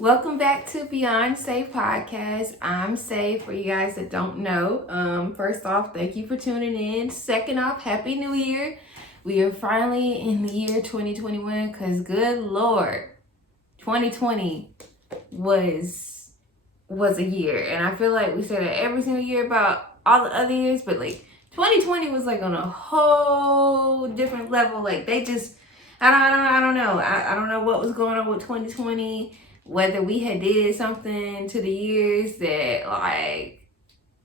Welcome back to BeyondCe podcast. I'm Say for you guys that don't know. First off, thank you for tuning in. Second off, Happy New Year. We are finally in the year 2021 because good Lord, 2020 was a year. And I feel like we say that every single year about all the other years, but like 2020 was like on a whole different level. Like they just, I don't know. I don't know what was going on with 2020. Whether we had did something to the years that like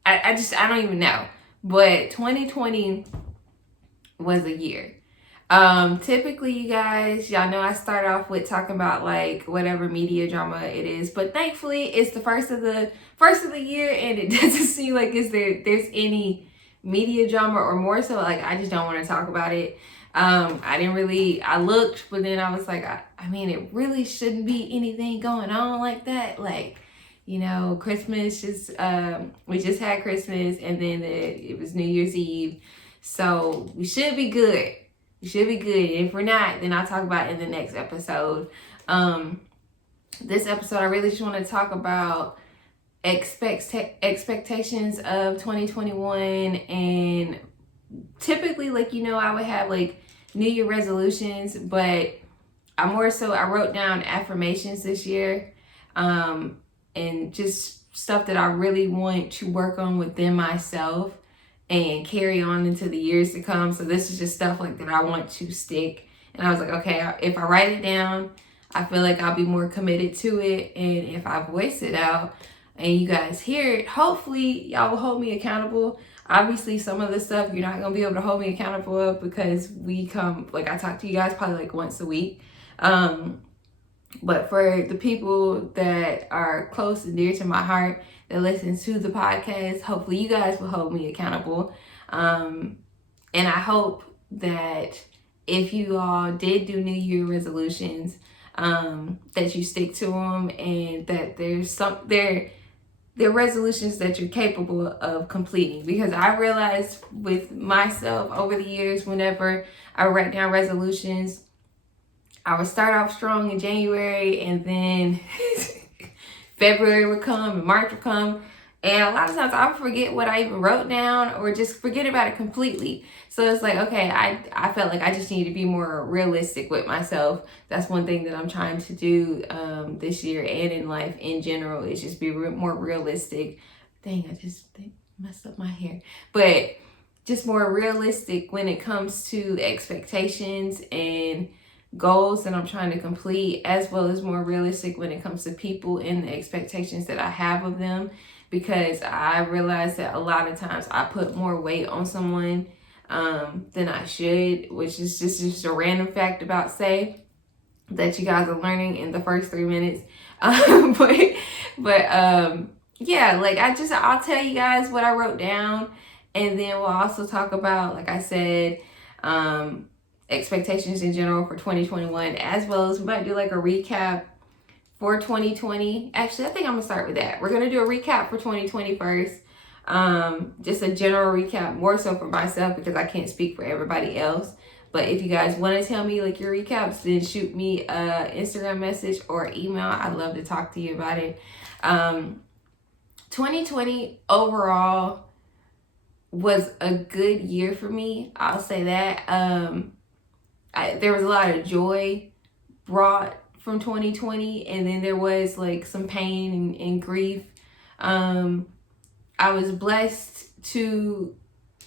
I don't even know. But 2020 was a year. Typically you guys, y'all know I start off with talking about like whatever media drama it is, but thankfully it's the first of the year and it doesn't seem like there's any media drama, or more so like I just don't want to talk about it. I looked, but then I was like, I mean, it really shouldn't be anything going on like that. Like, Christmas we just had Christmas and then it was New Year's Eve. So we should be good. We should be good. If we're not, then I'll talk about it in the next episode. This episode, I really just want to talk about expectations of 2021, and typically I would have like New Year resolutions, but I wrote down affirmations this year, and just stuff that I really want to work on within myself and carry on into the years to come. So this is just stuff like that I want to stick. And I was like, okay, if I write it down, I feel like I'll be more committed to it. And if I voice it out and you guys hear it, hopefully y'all will hold me accountable. Obviously, some of the stuff you're not going to be able to hold me accountable of because I talk to you guys probably like once a week. But for the people that are close and dear to my heart that listen to the podcast, hopefully you guys will hold me accountable. And I hope that if you all did do New Year resolutions, that you stick to them, and that they're resolutions that you're capable of completing. Because I realized with myself over the years, whenever I write down resolutions, I would start off strong in January, and then February would come and March would come. And a lot of times I would forget what I even wrote down or just forget about it completely. So it's like, okay, I felt like I just need to be more realistic with myself. That's one thing that I'm trying to do this year and in life in general, is just be more realistic. Dang, I just messed up my hair. But just more realistic when it comes to expectations and goals that I'm trying to complete, as well as more realistic when it comes to people and the expectations that I have of them. Because I realize that a lot of times I put more weight on someone than I should, which is just a random fact about Say that you guys are learning in the first 3 minutes. Yeah, like I'll tell you guys what I wrote down, and then we'll also talk about, like I said, expectations in general for 2021, as well as we might do like a recap for 2020. Actually, I think I'm gonna start with that. We're gonna do a recap for 2020 first. Just a general recap, more so for myself because I can't speak for everybody else. But if you guys want to tell me like your recaps, then shoot me a Instagram message or email. I'd love to talk to you about it. 2020 overall was a good year for me. I'll say that. There was a lot of joy brought from 2020, and then there was like some pain and grief. I was blessed to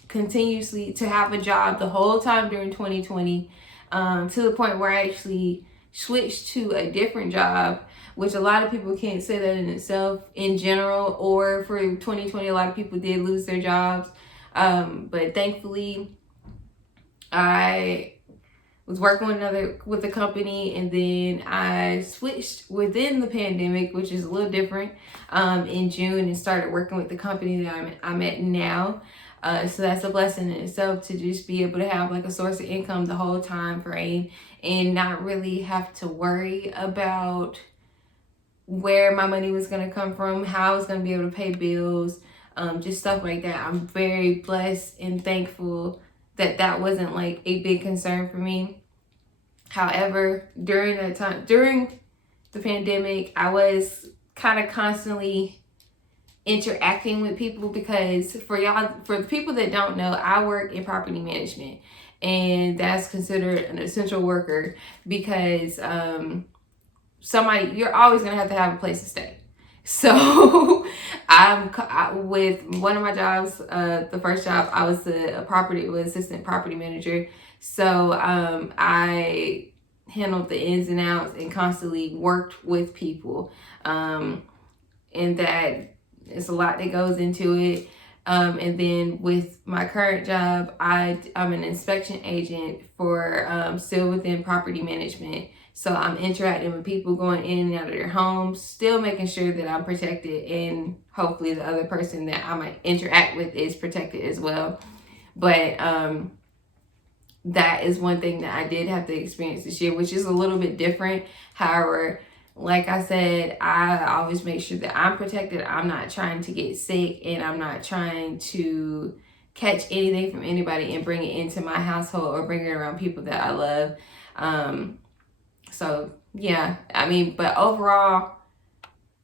continuously to have a job the whole time during 2020, to the point where I actually switched to a different job, which a lot of people can't say that in itself in general, or for 2020 a lot of people did lose their jobs. But thankfully I was working with a company, and then I switched within the pandemic, which is a little different, in June, and started working with the company that I'm at now. So that's a blessing in itself, to just be able to have like a source of income the whole time frame and not really have to worry about where my money was going to come from, how I was going to be able to pay bills, just stuff like that. I'm very blessed and thankful that wasn't like a big concern for me. However, during the pandemic, I was kind of constantly interacting with people, because for the people that don't know, I work in property management, and that's considered an essential worker, because you're always gonna have to have a place to stay. So with one of my jobs, the first job, I was assistant property manager. So I handled the ins and outs and constantly worked with people, and that it's a lot that goes into it. And then with my current job, I'm an inspection agent for still within property management. So I'm interacting with people going in and out of their homes, still making sure that I'm protected, and hopefully the other person that I might interact with is protected as well. But that is one thing that I did have to experience this year, which is a little bit different. However, like I said, I always make sure that I'm protected. I'm not trying to get sick, and I'm not trying to catch anything from anybody and bring it into my household or bring it around people that I love. So yeah, I mean, but overall,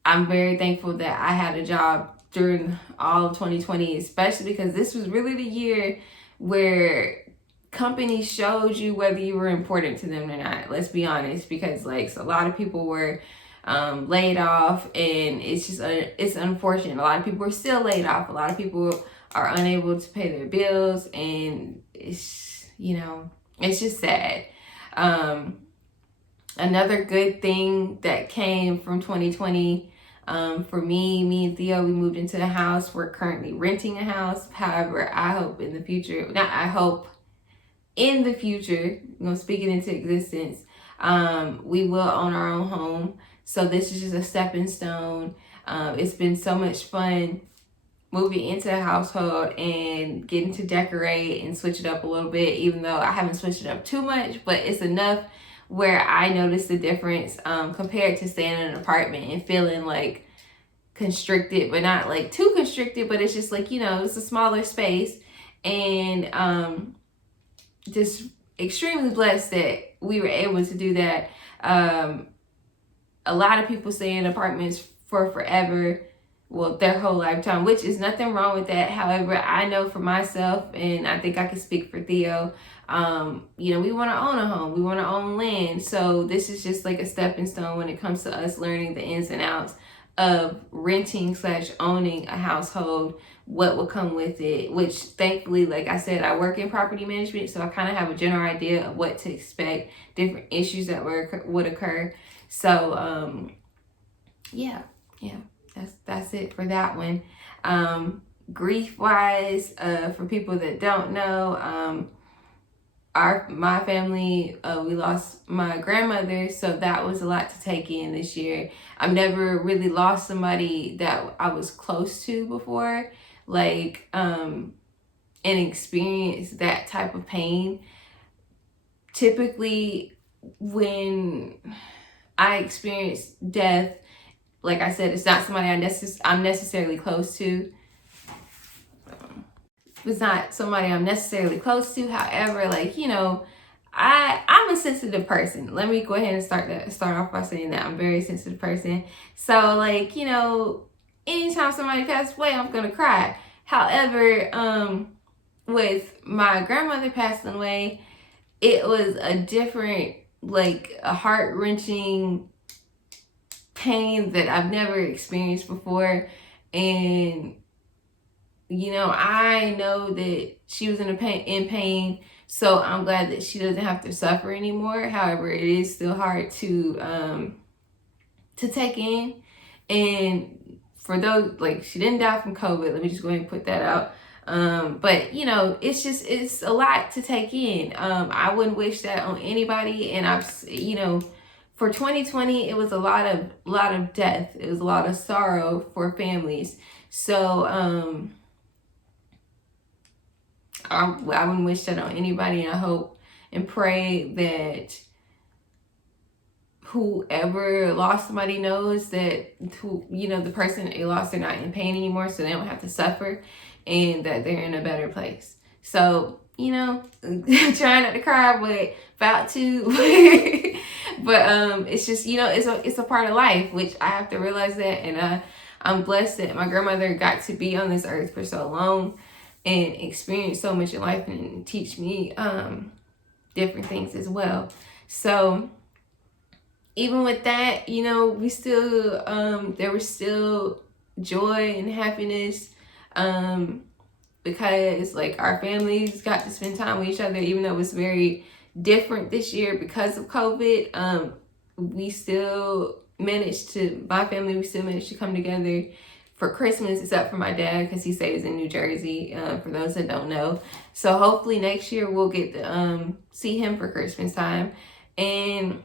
I'm very thankful that I had a job during all of 2020, especially because this was really the year where companies showed you whether you were important to them or not. Let's be honest, because like a lot of people were laid off, and it's unfortunate. A lot of people are still laid off. A lot of people are unable to pay their bills, and it's just sad. Another good thing that came from 2020, for me and Theo, we moved into a house. We're currently renting a house. However, I hope in the future, speak it into existence, we will own our own home. So this is just a stepping stone. It's been so much fun moving into a household and getting to decorate and switch it up a little bit, even though I haven't switched it up too much, but it's enough where I noticed the difference compared to staying in an apartment and feeling like constricted, but not like too constricted, but it's just like, it's a smaller space. And just extremely blessed that we were able to do that. A lot of people stay in apartments for forever, well, their whole lifetime, which is nothing wrong with that. However, I know for myself, and I think I can speak for Theo, we want to own a home, we want to own land. So this is just like a stepping stone when it comes to us learning the ins and outs of renting / owning a household, what will come with it, which thankfully, like I said, I work in property management, so I kind of have a general idea of what to expect, different issues that would occur. So yeah, that's it for that one. Grief wise, for people that don't know, my family, we lost my grandmother, so that was a lot to take in this year. I've never really lost somebody that I was close to before, like, and experienced that type of pain. Typically, when I experience death, like I said, it's not somebody I'm necessarily close to. It's not somebody I'm necessarily close to. However, I'm a sensitive person. Let me go ahead and start off by saying that I'm a very sensitive person. So anytime somebody passes away, I'm gonna cry. However, with my grandmother passing away, it was a different, a heart-wrenching pain that I've never experienced before. And I know that she was in pain, so I'm glad that she doesn't have to suffer anymore. However, it is still hard to take in. And for those, she didn't die from COVID, let me just go ahead and put that out. But it's a lot to take in. I wouldn't wish that on anybody. And for 2020, it was a lot of death. It was a lot of sorrow for families. So, I wouldn't wish that on anybody. I hope and pray that whoever lost somebody knows that the person they lost, they're not in pain anymore, so they don't have to suffer, and that they're in a better place. So trying not to cry, but about to. But it's just, it's a part of life, which I have to realize that. And I'm blessed that my grandmother got to be on this earth for so long and experience so much in life and teach me different things as well. So even with that, we still there was still joy and happiness, because like our families got to spend time with each other, even though it was very different this year because of COVID. We still managed to, my family, we still managed to come together for Christmas, except for my dad because he stays in New Jersey, for those that don't know. So hopefully next year we'll get to see him for Christmas time. And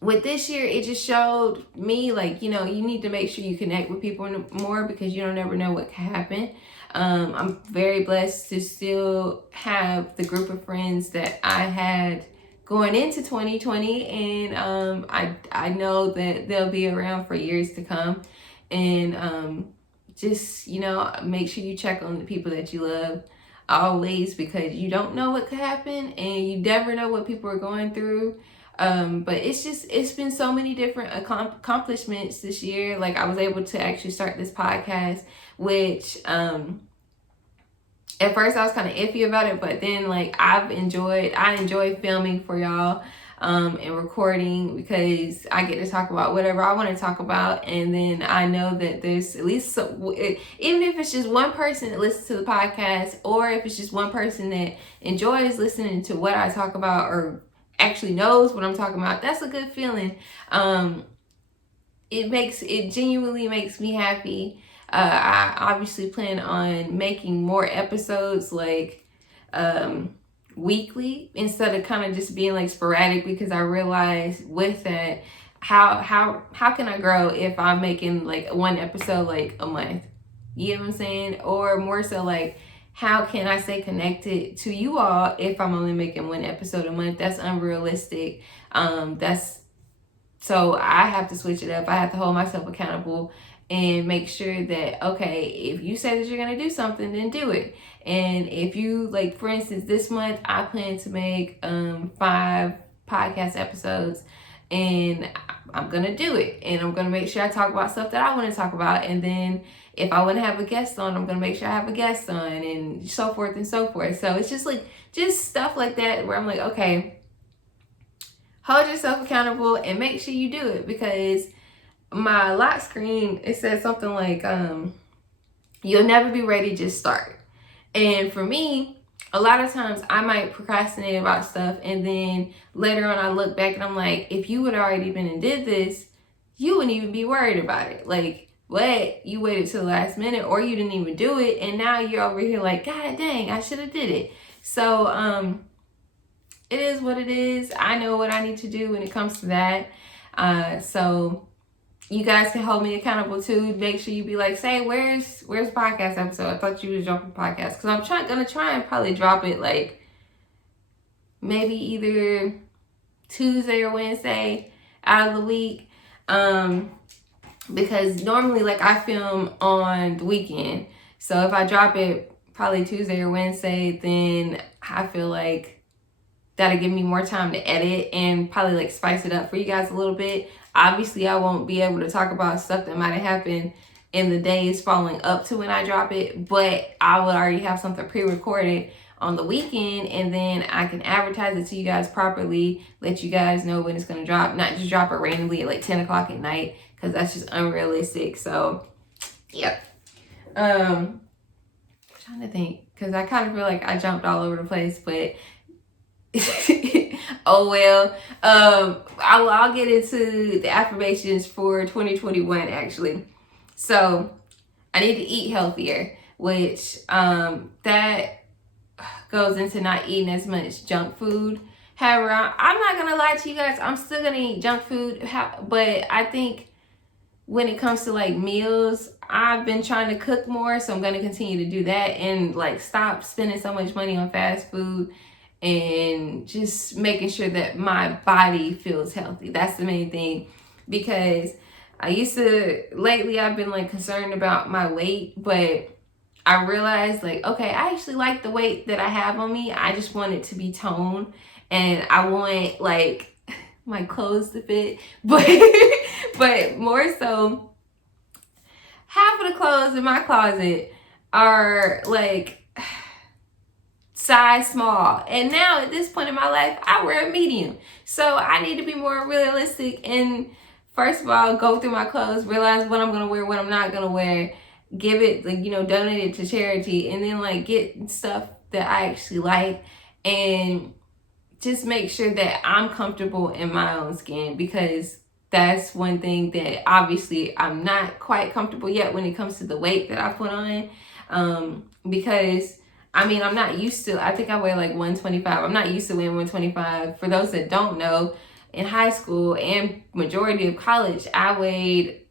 with this year, it just showed me, like, you need to make sure you connect with people more, because you don't ever know what can happen. I'm very blessed to still have the group of friends that I had going into 2020, and I know that they'll be around for years to come. And just, make sure you check on the people that you love always, because you don't know what could happen, and you never know what people are going through. But it's been so many different accomplishments this year. Like, I was able to actually start this podcast, which at first I was kind of iffy about it, but then like I enjoy filming for y'all and recording, because I get to talk about whatever I want to talk about. And then I know that there's at least even if it's just one person that listens to the podcast, or if it's just one person that enjoys listening to what I talk about, or actually knows what I'm talking about, that's a good feeling. It genuinely makes me happy. I obviously plan on making more episodes, like weekly, instead of kind of just being like sporadic, because I realize with that, how can I grow if I'm making like one episode like a month? You know what I'm saying? Or more so, like, how can I stay connected to you all if I'm only making one episode a month? That's unrealistic. So I have to switch it up. I have to hold myself accountable and make sure that, okay, if you say that you're going to do something, then do it. And if you, like, for instance, this month, I plan to make 5 podcast episodes, and I'm going to do it. And I'm going to make sure I talk about stuff that I want to talk about. And then if I want to have a guest on, I'm going to make sure I have a guest on, and so forth and so forth. So it's just stuff like that where I'm like, okay, hold yourself accountable and make sure you do it. Because my lock screen, it says something like, you'll never be ready, just start. And for me, a lot of times I might procrastinate about stuff, and then later on I look back and I'm like, if you would have already been and did this, you wouldn't even be worried about it. Like, but you waited till the last minute, or you didn't even do it, and now you're over here like, God dang, I should have did it. So it is what it is. I know what I need to do when it comes to that. So you guys can hold me accountable too. Make sure you be like, say, where's the podcast episode? I thought you was dropping podcast, because I'm gonna try and probably drop it like maybe either Tuesday or Wednesday out of the week. Because normally, like, I film on the weekend. So if I drop it probably Tuesday or Wednesday, then I feel like that'll give me more time to edit and probably like spice it up for you guys a little bit. Obviously, I won't be able to talk about stuff that might have happened in the days following up to when I drop it, but I will already have something pre-recorded on the weekend, and then I can advertise it to you guys properly, let you guys know when it's going to drop, not just drop it randomly at like 10 o'clock at night, because that's just unrealistic. So, yep. I'm trying to think, because I kind of feel like I jumped all over the place, but oh well. I'll get into the affirmations for 2021 actually. So I need to eat healthier, which that goes into not eating as much junk food. However, I'm not gonna lie to you guys, I'm still gonna eat junk food, but I think when it comes to like meals, I've been trying to cook more, so I'm gonna continue to do that and like stop spending so much money on fast food, and just making sure that my body feels healthy. That's the main thing, because lately I've been like concerned about my weight, but I realized like, okay, I actually like the weight that I have on me. I just want it to be toned, and I want like my clothes to fit, but but more so, half of the clothes in my closet are like size small, and now at this point in my life I wear a medium. So I need to be more realistic and first of all go through my clothes, realize what I'm gonna wear, what I'm not gonna wear, give it, like, donate it to charity, and then like get stuff that I actually like, and just make sure that I'm comfortable in my own skin, because that's one thing that obviously I'm not quite comfortable yet when it comes to the weight that I put on. Because I mean, I'm not used to, I think I weigh like 125. I'm not used to weighing 125. For those that don't know, in high school and majority of college, I weighed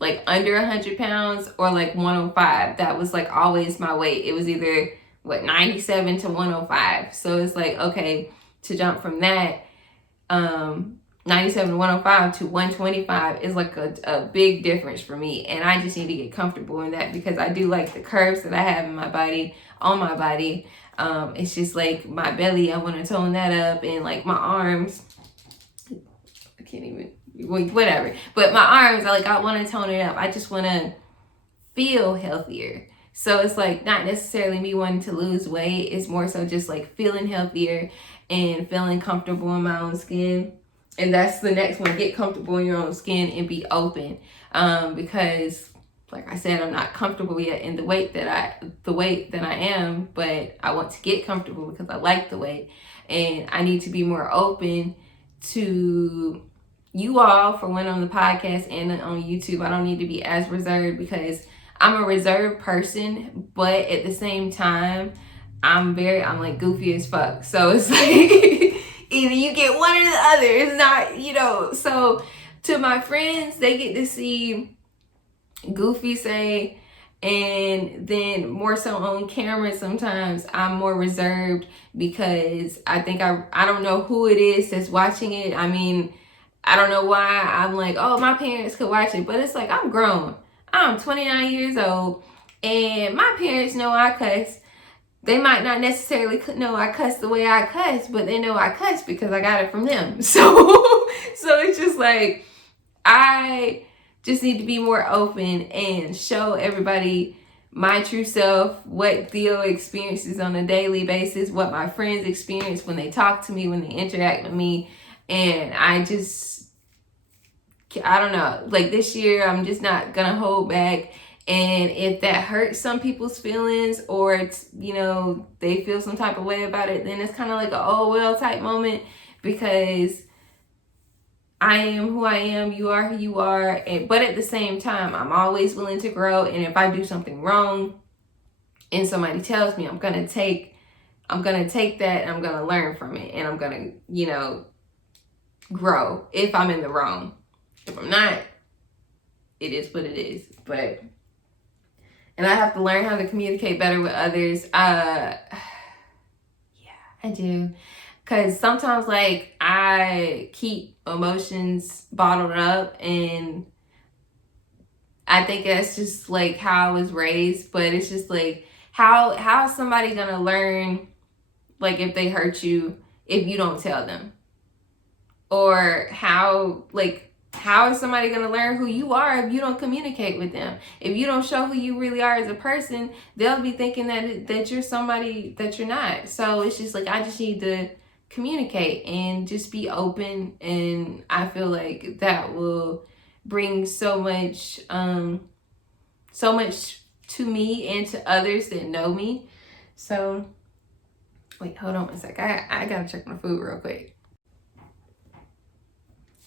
like under 100 pounds or like 105. That was like always my weight. It was either 97 to 105. So it's like, okay, to jump from that 97 to 105 to 125 is like a big difference for me, and I just need to get comfortable in that, because I do like the curves that I have in my body, on my body. It's just like my belly, I want to tone that up, and like my arms, I can't even, whatever, but my arms, I want to tone it up. I just want to feel healthier. So it's like not necessarily me wanting to lose weight. It's more so just like feeling healthier and feeling comfortable in my own skin. And that's the next one. Get comfortable in your own skin and be open. Because like I said, I'm not comfortable yet in the weight that I am, but I want to get comfortable because I like the weight. And I need to be more open to you all, for when on the podcast and on YouTube. I don't need to be as reserved, because I'm a reserved person, but at the same time, I'm like goofy as fuck. So it's like either you get one or the other. It's not, so to my friends, they get to see goofy say, and then more so on camera sometimes I'm more reserved, because I think I don't know who it is that's watching it. I mean, I don't know why I'm like, oh, my parents could watch it, but it's like, I'm grown. I'm 29 years old, and my parents know I cuss. They might not necessarily know I cuss the way I cuss, but they know I cuss because I got it from them. So it's just like, I just need to be more open and show everybody my true self, what Theo experiences on a daily basis, what my friends experience when they talk to me, when they interact with me. And I don't know, like this year, I'm just not gonna hold back. And if that hurts some people's feelings, or it's, they feel some type of way about it, then it's kind of like a oh well type moment, because I am who I am, you are who you are. But at the same time, I'm always willing to grow. And if I do something wrong and somebody tells me, I'm gonna take that, and I'm gonna learn from it, and I'm gonna, grow if I'm in the wrong. If I'm not, it is what it is. And I have to learn how to communicate better with others. Yeah, I do. Because sometimes, like, I keep emotions bottled up, and I think that's just, like, how I was raised. But it's just, like, how is somebody going to learn, like, if they hurt you, if you don't tell them? Or how is somebody going to learn who you are if you don't communicate with them? If you don't show who you really are as a person, they'll be thinking that you're somebody that you're not. So it's just like, I just need to communicate and just be open. And I feel like that will bring so much to me and to others that know me. So wait, hold on one sec. I gotta check my food real quick.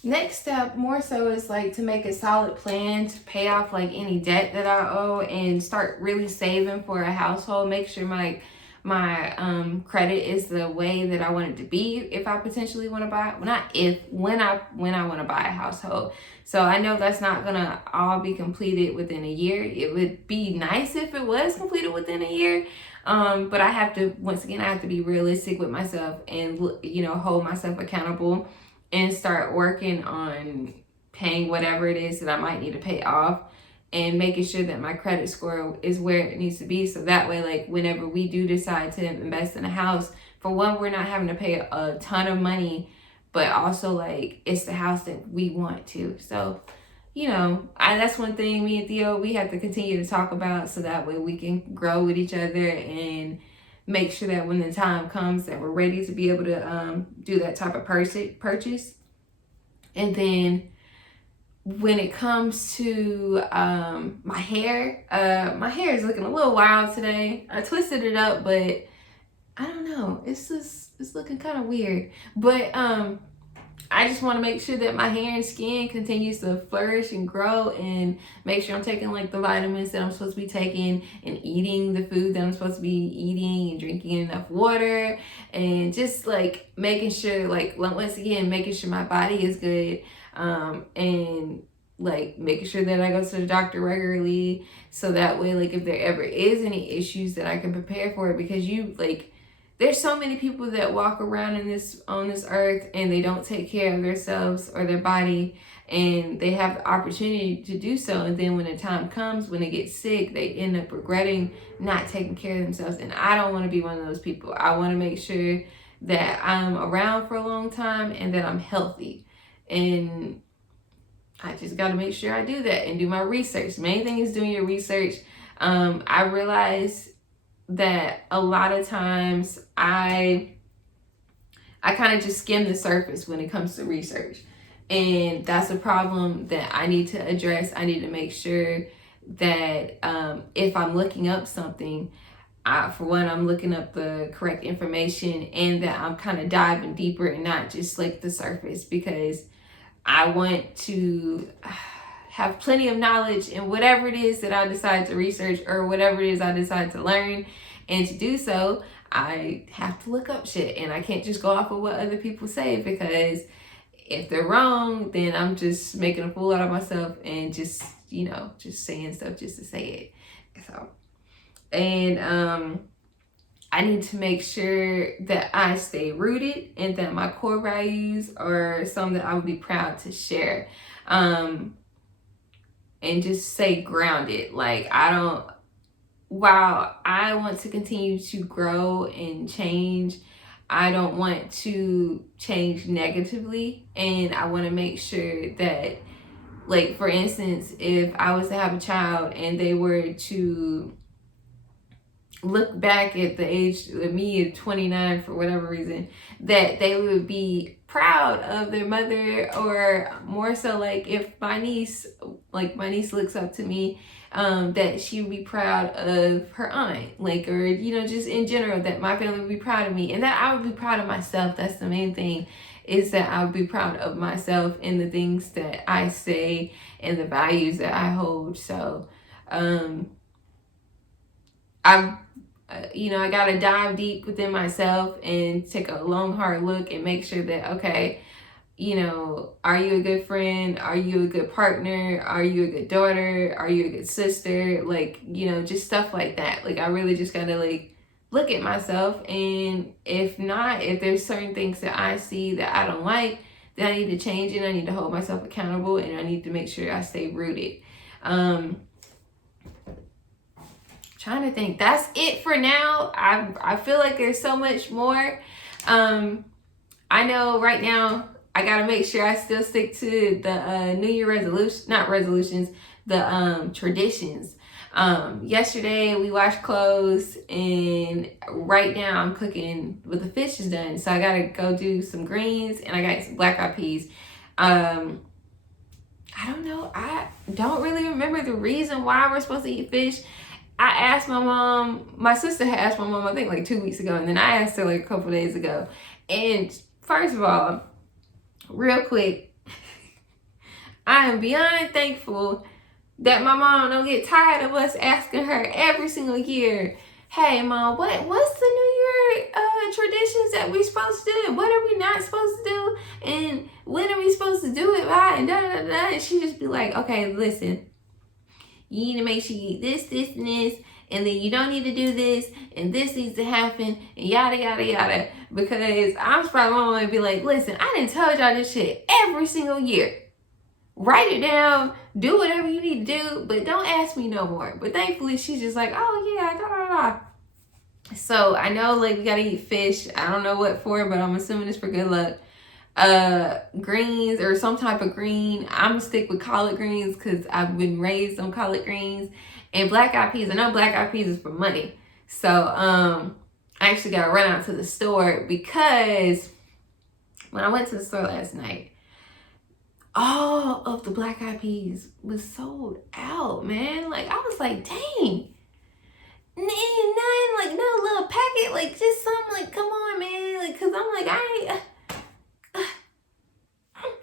Next step, more so, is like to make a solid plan to pay off like any debt that I owe, and start really saving for a household. Make sure my credit is the way that I want it to be if I potentially want to buy, when I want to buy a household. So I know that's not gonna all be completed within a year. It would be nice if it was completed within a year. But I have to be realistic with myself, and hold myself accountable, and start working on paying whatever it is that I might need to pay off. and making sure that my credit score is where it needs to be. So that way, like whenever we do decide to invest in a house, for one, we're not having to pay a ton of money, but also like it's the house that we want to. So, you know, that's one thing me and Theo, we have to continue to talk about, so that way we can grow with each other and make sure that when the time comes that we're ready to be able to do that type of purchase. And then when it comes to my hair is looking a little wild today. I twisted it up, but I don't know, it's looking kind of weird. But I just want to make sure that my hair and skin continues to flourish and grow, and make sure I'm taking like the vitamins that I'm supposed to be taking, and eating the food that I'm supposed to be eating, and drinking enough water, and just like making sure, like once again, making sure my body is good, and like making sure that I go to the doctor regularly, so that way, like if there ever is any issues, that I can prepare for it. Because there's so many people that walk around on this earth, and they don't take care of themselves or their body, and they have the opportunity to do so, and then when the time comes, when they get sick, they end up regretting not taking care of themselves. And I don't want to be one of those people. I want to make sure that I'm around for a long time and that I'm healthy, and I just got to make sure I do that and do my research. The main thing is doing your research. I realize that a lot of times I kind of just skim the surface when it comes to research, and that's a problem that I need to address. I need to make sure that if I'm looking up something, for one, I'm looking up the correct information, and that I'm kind of diving deeper and not just like the surface, because I want to have plenty of knowledge in whatever it is that I decide to research, or whatever it is I decide to learn. And to do so, I have to look up shit, and I can't just go off of what other people say, because if they're wrong, then I'm just making a fool out of myself, and just saying stuff just to say it. So, and I need to make sure that I stay rooted, and that my core values are something that I would be proud to share. And just stay grounded. Like, while I want to continue to grow and change, I don't want to change negatively. And I want to make sure that, like, for instance, if I was to have a child and they were to look back at the age of me at 29 for whatever reason, that they would be proud of their mother, or more so, like if my niece looks up to me, that she would be proud of her aunt, like, or just in general, that my family would be proud of me, and that I would be proud of myself. That's the main thing, is that I would be proud of myself and the things that I say and the values that I hold. So I gotta dive deep within myself and take a long, hard look and make sure that, okay, are you a good friend? Are you a good partner? Are you a good daughter? Are you a good sister? Like, just stuff like that. Like, I really just gotta look at myself, and if there's certain things that I see that I don't like, then I need to change it. I need to hold myself accountable, and I need to make sure I stay rooted. Trying to think. That's it for now. I feel like there's so much more. I know right now I gotta make sure I still stick to the New Year the traditions. Yesterday we washed clothes, and right now I'm cooking, but the fish is done, so I gotta go do some greens, and I got some black eyed peas. I don't know. I don't really remember the reason why we're supposed to eat fish. I asked my mom, my sister had asked my mom, I think like 2 weeks ago, and then I asked her like a couple days ago. And first of all, real quick, I am beyond thankful that my mom don't get tired of us asking her every single year, hey mom, what's the New Year traditions that we supposed to do, and what are we not supposed to do, and when are we supposed to do it by, and da da da. And she just be like, okay, listen, you need to make sure you eat this, and this, and then you don't need to do this, and this needs to happen, and yada, yada, yada. Because I'm surprised my mom would be like, listen, I done told y'all this shit every single year. Write it down, do whatever you need to do, but don't ask me no more. But thankfully, she's just like, oh yeah, da da da. So I know like we gotta eat fish. I don't know what for, but I'm assuming it's for good luck. Greens or some type of green. I'm gonna stick with collard greens because I've been raised on collard greens. And black eyed peas. I know black eyed peas is for money. So I actually gotta run out to the store because when I went to the store last night, all of the black eyed peas was sold out, man. Like I was like, dang. None, like no little packet, like just something like, come on, man. Like, cause I'm like,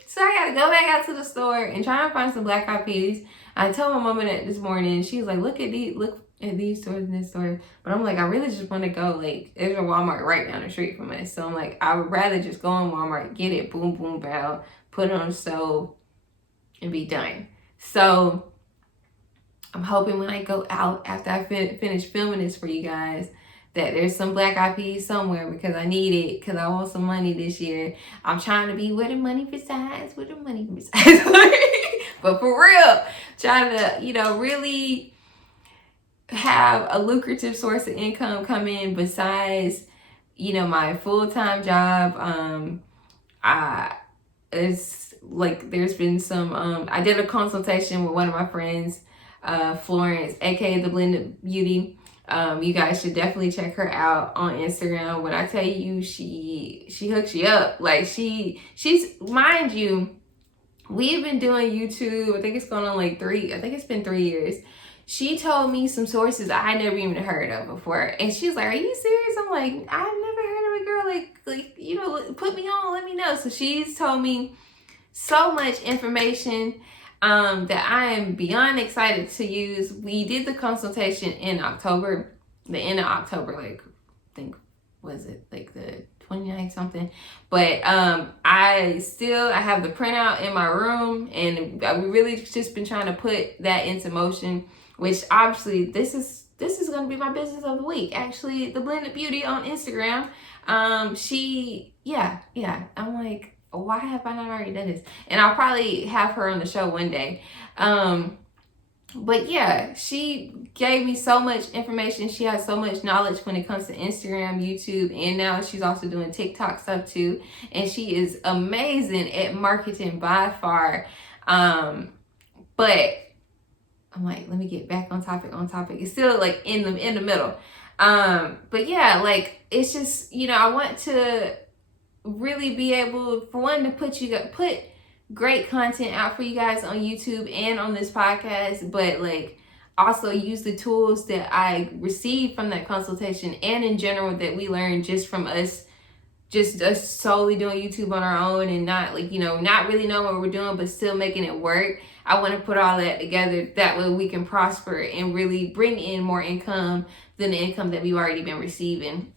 so I gotta go back out to the store and try and find some black eyed peas. I told my mama that this morning. She was like, look at these stores and this store. But I'm like, I really just want to go, like, there's a Walmart right down the street from us. So I'm like, I would rather just go in Walmart, get it, boom, boom, bow, put it on the stove, and be done. So I'm hoping when I go out after I finish filming this for you guys, that there's some black eyed peas somewhere because I need it, because I want some money this year. I'm trying to be where the money resides, but for real, trying to, you know, really have a lucrative source of income come in besides, you know, my full-time job. It's like there's been some, I did a consultation with one of my friends, Florence, aka The Blended Beauty. You guys should definitely check her out on Instagram. When I tell you, she hooks you up. Like she's, mind you, we've been doing YouTube. I think it's going on like it's been 3 years. She told me some sources I never even heard of before. And she's like, are you serious? I'm like, I've never heard of a girl like, you know, put me on, let me know. So she's told me so much information that I am beyond excited to use. We did the consultation in October, the end of October, like, I think, was it like the 29th something? But I have the printout in my room, and we really just been trying to put that into motion, which obviously this is going to be my business of the week. Actually, The Blended Beauty on Instagram. I'm like, why have I not already done this? And I'll probably have her on the show one day. But yeah, she gave me so much information. She has so much knowledge when it comes to Instagram, YouTube, and now she's also doing TikTok stuff too. And she is amazing at marketing by far. But I'm like, let me get back on topic. It's still like in the middle. But yeah, like it's just, you know, I want to really be able, for one, to put great content out for you guys on YouTube and on this podcast, but like also use the tools that I received from that consultation and in general that we learned just from us solely doing YouTube on our own and not like, you know, not really knowing what we're doing, but still making it work. I want to put all that together. That way we can prosper and really bring in more income than the income that we've already been receiving.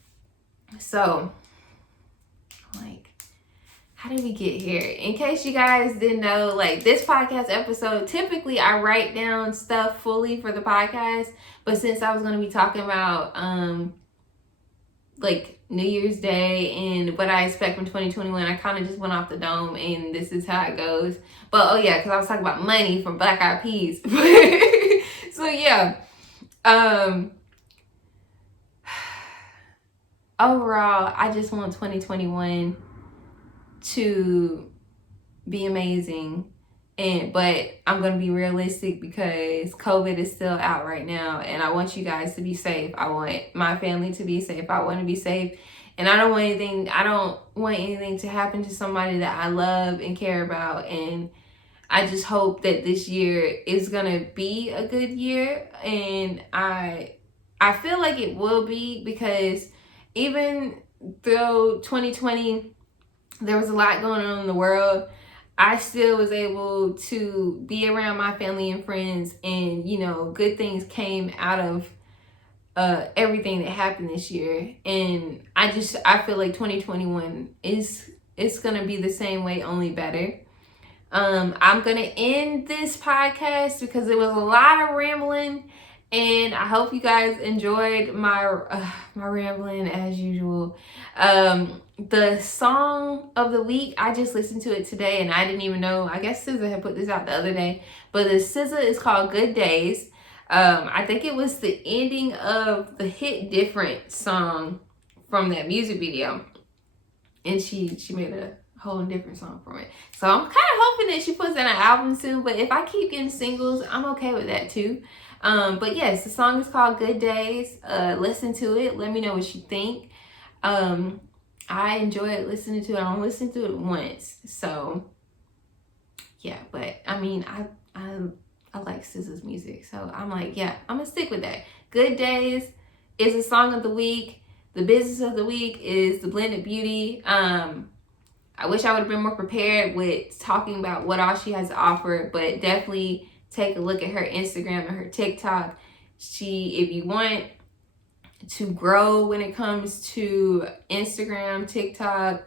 So, like, how did we get here? In case you guys didn't know, like this podcast episode, typically I write down stuff fully for the podcast, but since I was going to be talking about like New Year's Day and what I expect from 2021, I kind of just went off the dome and this is how it goes. But oh yeah, because I was talking about money from black eyed peas. So yeah, overall, I just want 2021 to be amazing, but I'm gonna be realistic because COVID is still out right now, and I want you guys to be safe. I want my family to be safe. I want to be safe, and I don't want anything to happen to somebody that I love and care about. And I just hope that this year is gonna be a good year, and I feel like it will be, because even though 2020 there was a lot going on in the world, I still was able to be around my family and friends, and you know, good things came out of everything that happened this year. And I feel like 2021 it's gonna be the same way, only better. I'm gonna end this podcast because it was a lot of rambling And I hope you guys enjoyed my rambling as usual. The song of the week, I just listened to it today and I didn't even know. I guess SZA had put this out the other day, but the SZA is called Good Days. I think it was the ending of the Hit Different song from that music video, and she made a whole different song from it. So I'm kind of hoping that she puts out an album soon, but if I keep getting singles, I'm okay with that too. But yes, the song is called Good Days. Listen to it. Let me know what you think. I enjoyed listening to it. I only listened to it once. So yeah, but I mean, I like SZA's music. So I'm like, yeah, I'm gonna stick with that. Good Days is a song of the week. The business of the week is the Blended Beauty. I wish I would have been more prepared with talking about what all she has to offer, but definitely take a look at her Instagram and her TikTok. If you want to grow when it comes to Instagram, TikTok,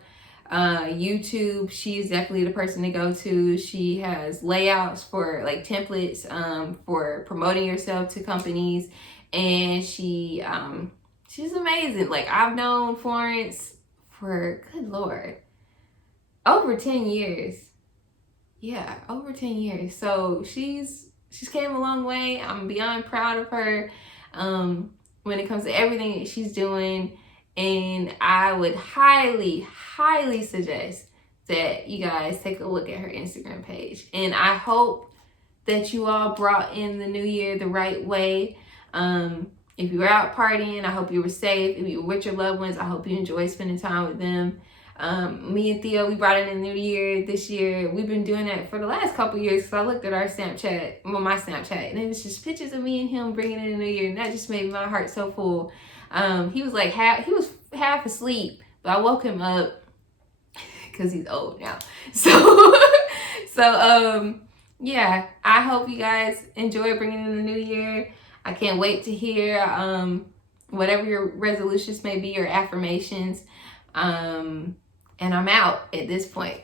YouTube, she's definitely the person to go to. She has layouts for like templates for promoting yourself to companies, and she's amazing. Like, I've known Florence for, good Lord, over 10 years. Yeah, over 10 years. So she's came a long way. I'm beyond proud of her when it comes to everything that she's doing. And I would highly, highly suggest that you guys take a look at her Instagram page. And I hope that you all brought in the new year the right way. If you were out partying, I hope you were safe. If you were with your loved ones, I hope you enjoyed spending time with them. Me and Theo, we brought in the new year this year. We've been doing that for the last couple years, because I looked at our Snapchat, well, my Snapchat, and it was just pictures of me and him bringing in the new year, and that just made my heart so full. He was like half asleep, but I woke him up because he's old now. So yeah, I hope you guys enjoy bringing in the new year. I can't wait to hear whatever your resolutions may be, or affirmations. And I'm out at this point.